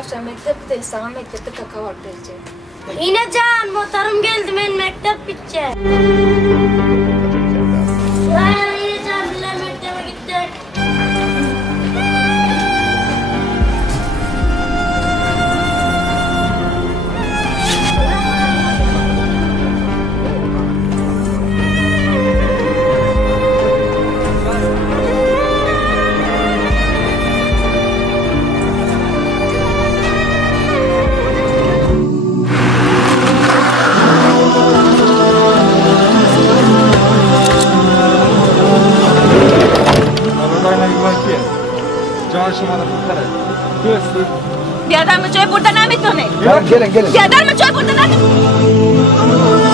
başlayacağım. Mektepte istesem mektepte kaka var vereceğim. Yine can motorum geldi ben mektep bitecek. Yine can bile mektebe gittik. بیادر مجای بردن نمیتونه gelin. بیادر مجای بردن نمیتونه